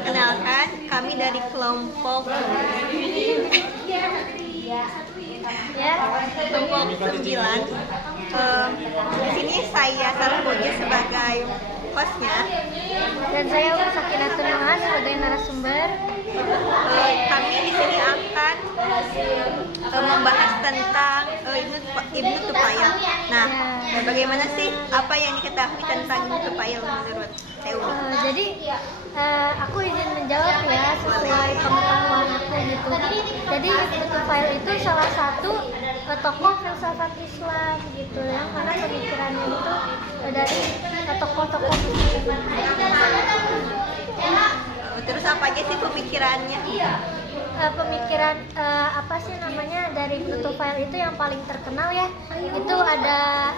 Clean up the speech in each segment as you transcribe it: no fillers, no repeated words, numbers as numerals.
Perkenalkan, kami dari kelompok kelompok 9. Di sini saya Sarah Boja sebagai hostnya. Dan saya Sakinatun Noha sebagai narasumber. Kami di sini akan membahas tentang Ibnu Tufayl. Nah, bagaimana sih apa yang diketahui tentang Ibnu Tufayl menurut Tewi? Jadi aku izin menjawab ya sesuai pengetahuan aku gitu. Jadi Ibnu Tufayl itu salah satu tokoh filsafat Islam gitu, yang mana pemikirannya itu dari tokoh-tokoh Muslim. Terus apa aja sih pemikirannya? Pemikiran apa sih namanya dari Ibnu Tufayl itu yang paling terkenal ya, itu ada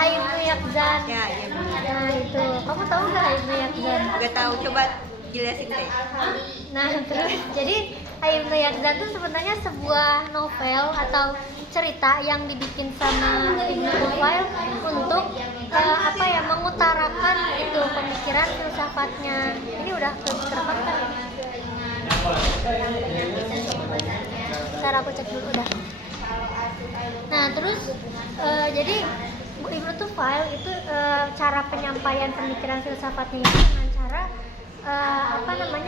Ibnu Yaqzan. Ya. Nah itu, kamu tahu nggak Ibnu Yaqzan? Gak tahu, coba jelasin deh. Nah terus jadi Ibnu Yaqzan itu sebenarnya sebuah novel atau cerita yang dibikin sama Ibnu Tufayl untuk mengutarakan itu pemikiran filsafatnya. Ini udah kerekam kan? Ntar aku cek dulu udah. Nah terus jadi Ibnu Tufayl itu cara penyampaian pemikiran filsafatnya itu dengan cara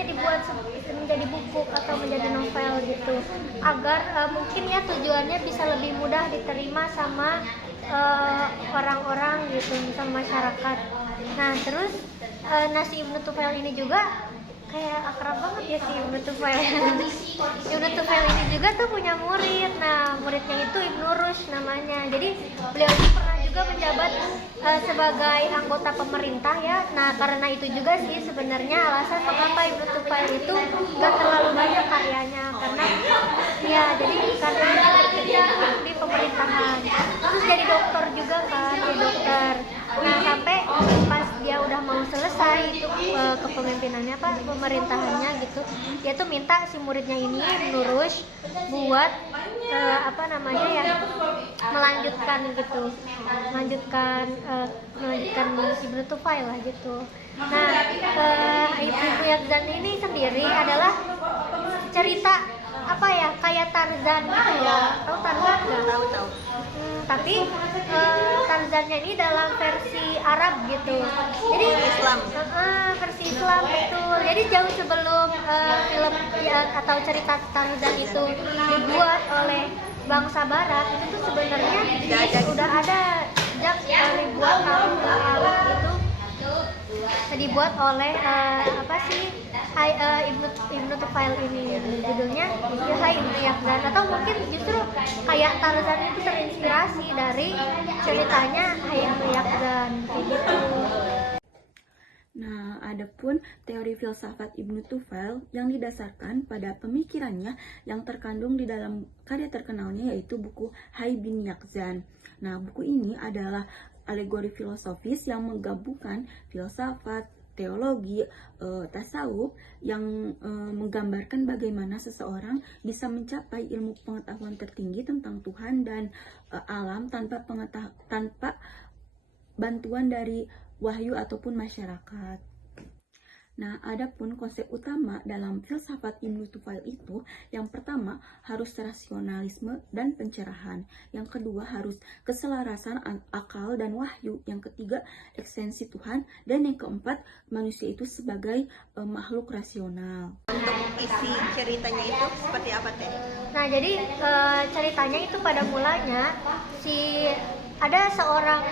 dibuat menjadi buku atau menjadi novel gitu, agar mungkin ya tujuannya bisa lebih mudah diterima sama orang-orang gitu, sama masyarakat. Nah terus si Ibnu Tufayl ini juga kayak akrab banget ya si Ibnu Tufayl. Ibnu Tufayl ini juga tuh punya murid. Nah muridnya itu Ibnu Rushd namanya. Jadi beliau itu pernah juga menjabat sebagai anggota pemerintah ya. Nah karena itu juga sih sebenarnya alasan mengapa Ibnu Tufayl itu gak terlalu banyak karyanya, karena ya jadi karena dia bekerja di pemerintahan, terus jadi dokter juga kan, jadi dokter. Nah sampai pas dia udah mau selesai itu kepemimpinannya pemerintahannya gitu, dia tuh minta si muridnya ini Ibnu Rushd buat melanjutkan Ibnu Tufayl lah gitu. Nah Ibnu Yaqzan ini sendiri adalah cerita kayak Tarzan gitu ya. Tahu Tarzan nggak? Tahu. Tapi Tarzannya ini dalam versi Arab gitu. Jadi Islam. Versi Islam betul. Jadi jauh sebelum film atau cerita Tarzan itu dibuat oleh bangsa Barat, itu tuh sebenarnya sudah ada sejak ribuan tahun lalu itu dibuat oleh Ibnu Tufayl ini. Judulnya Ibnu Yaqzan, atau mungkin justru kayak Tarzan itu terinspirasi dari ceritanya Ibnu Yaqzan gitu. Nah, adapun teori filsafat Ibnu Tufayl yang didasarkan pada pemikirannya yang terkandung di dalam karya terkenalnya yaitu buku Ibnu Yaqzan. Nah, buku ini adalah alegori filosofis yang menggabungkan filsafat, teologi, tasawuf yang menggambarkan bagaimana seseorang bisa mencapai ilmu pengetahuan tertinggi tentang Tuhan dan alam tanpa bantuan dari wahyu ataupun masyarakat. Nah, adapun konsep utama dalam filsafat Ibnu Tufayl itu, yang pertama harus rasionalisme dan pencerahan, yang kedua harus keselarasan akal dan wahyu, yang ketiga esensi Tuhan, dan yang keempat manusia itu sebagai makhluk rasional. Untuk isi ceritanya itu seperti apa Teh? Nah jadi ceritanya itu pada mulanya ada seorang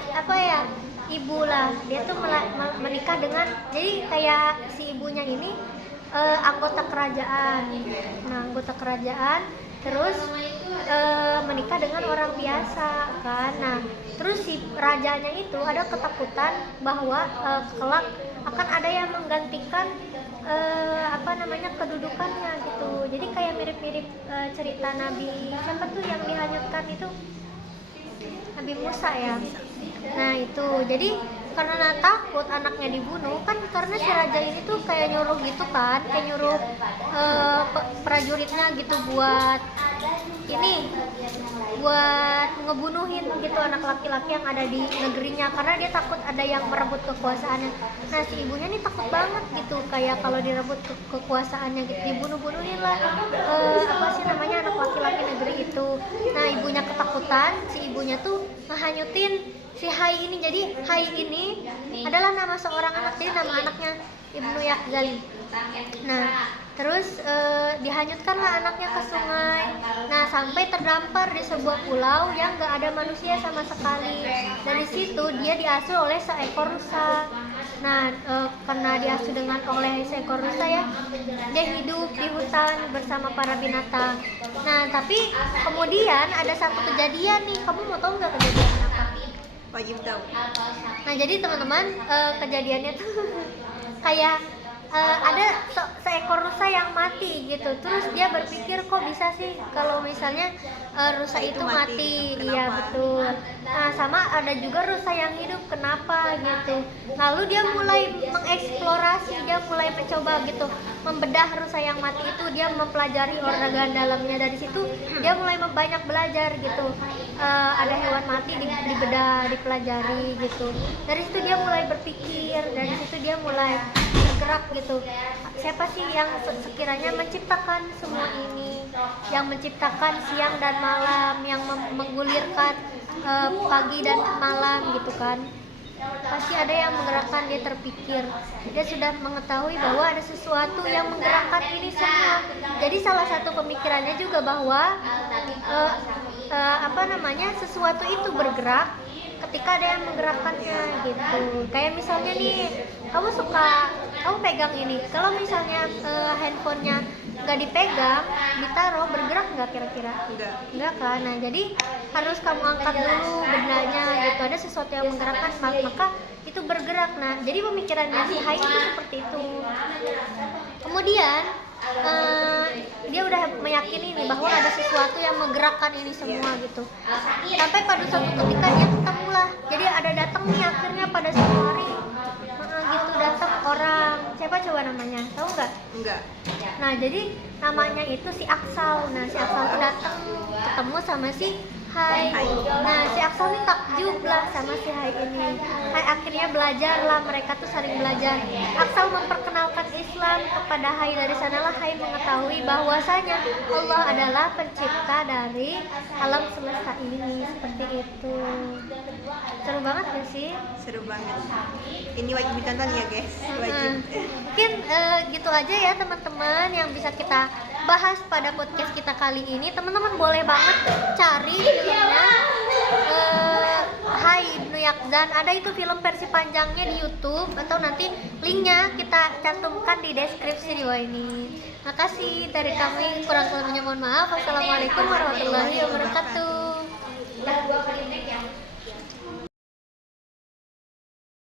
ibu lah, dia tuh menikah dengan, jadi kayak si ibunya ini anggota kerajaan. Nah anggota kerajaan terus menikah dengan orang biasa kan. Nah terus si rajanya itu ada ketakutan bahwa kelak akan ada yang menggantikan kedudukannya gitu. Jadi kayak mirip-mirip cerita Nabi siapa tuh yang dihanyutkan itu, Nabi Musa ya. Nah itu jadi karena takut anaknya dibunuh kan, karena si raja ini tuh kayak nyuruh gitu kan, kayak nyuruh prajuritnya gitu buat ini buat ngebunuhin gitu anak laki-laki yang ada di negerinya karena dia takut ada yang merebut kekuasaannya. Nah si ibunya nih takut banget gitu, kayak kalau direbut kekuasaannya gitu dibunuh-bunuhin lah apa sih namanya anak laki-laki negeri itu. Nah ibunya ketakutan, si ibunya tuh ngehanyutin si Hai ini. Jadi Hai ini adalah nama seorang anak, jadi nama anaknya Ibnu Yaqzan. Nah terus dihanyutkanlah anaknya ke sungai. Nah sampai terdampar di sebuah pulau yang gak ada manusia sama sekali. Dari situ dia diasuh oleh seekor rusa. Nah karena diasuh oleh seekor rusa ya, dia hidup di hutan bersama para binatang. Nah tapi kemudian ada satu kejadian nih, kamu mau tahu nggak kejadian apa? Wajib tahu. Nah jadi teman-teman kejadiannya tuh kayak ada seekor rusa yang mati gitu. Terus dia berpikir kok bisa sih kalau misalnya rusa itu mati. Iya betul. Nah sama ada juga rusa yang hidup, kenapa gitu. Lalu dia mulai mengeksplorasi, dia mulai mencoba gitu membedah rusa yang mati itu. Dia mempelajari organ dalamnya. Dari situ dia mulai banyak belajar gitu. Ada hewan mati dibedah, dipelajari gitu. Dari situ dia mulai berpikir, dari situ dia mulai bergerak gitu. Siapa sih yang sekiranya menciptakan semua ini, yang menciptakan siang dan malam, yang menggulirkan pagi dan malam gitu kan. Pasti ada yang menggerakkan. Dia terpikir, dia sudah mengetahui bahwa ada sesuatu yang menggerakkan ini semua. Jadi salah satu pemikirannya juga bahwa sesuatu itu bergerak ketika ada yang menggerakkannya gitu. Kayak misalnya nih, kamu pegang ini, kalau misalnya handphonenya nggak dipegang, ditaruh, bergerak nggak kira-kira? Enggak kan. Nah jadi harus kamu angkat dulu bendanya gitu, ada sesuatu yang menggerakkan maka itu bergerak. Nah jadi pemikirannya si Hai itu seperti itu. Kemudian dia udah meyakini nih bahwa ada sesuatu yang menggerakkan ini semua gitu. Sampai pada suatu ketika dia ketemulah, jadi ada datang nih akhirnya pada suatu hari gitu, datang orang, siapa coba namanya, tahu nggak? Enggak. Nah jadi namanya itu si Aksal. Nah si Aksal itu datang ketemu sama si Hai. Nah si Aksal ini takjub lah sama si Hai ini. Hai akhirnya belajar lah, mereka tuh saling belajar. Aksal memperkenalkan Islam kepada Hai. Dari sanalah Hai mengetahui bahwasanya Allah adalah pencipta dari alam semesta ini. Seperti itu. Seru banget gak sih? Seru banget. Ini wajib ditonton ya guys. Wajib. Mungkin gitu aja ya teman-teman yang bisa kita bahas pada podcast kita kali ini. Teman-teman boleh banget cari filmnya Hai Ibnu Yaqzan. Ada itu film versi panjangnya di YouTube, atau nanti linknya kita cantumkan di deskripsi di bawah ini. Makasih dari kami, kurang lebihnya mohon maaf. Wassalamualaikum warahmatullahi wabarakatuh.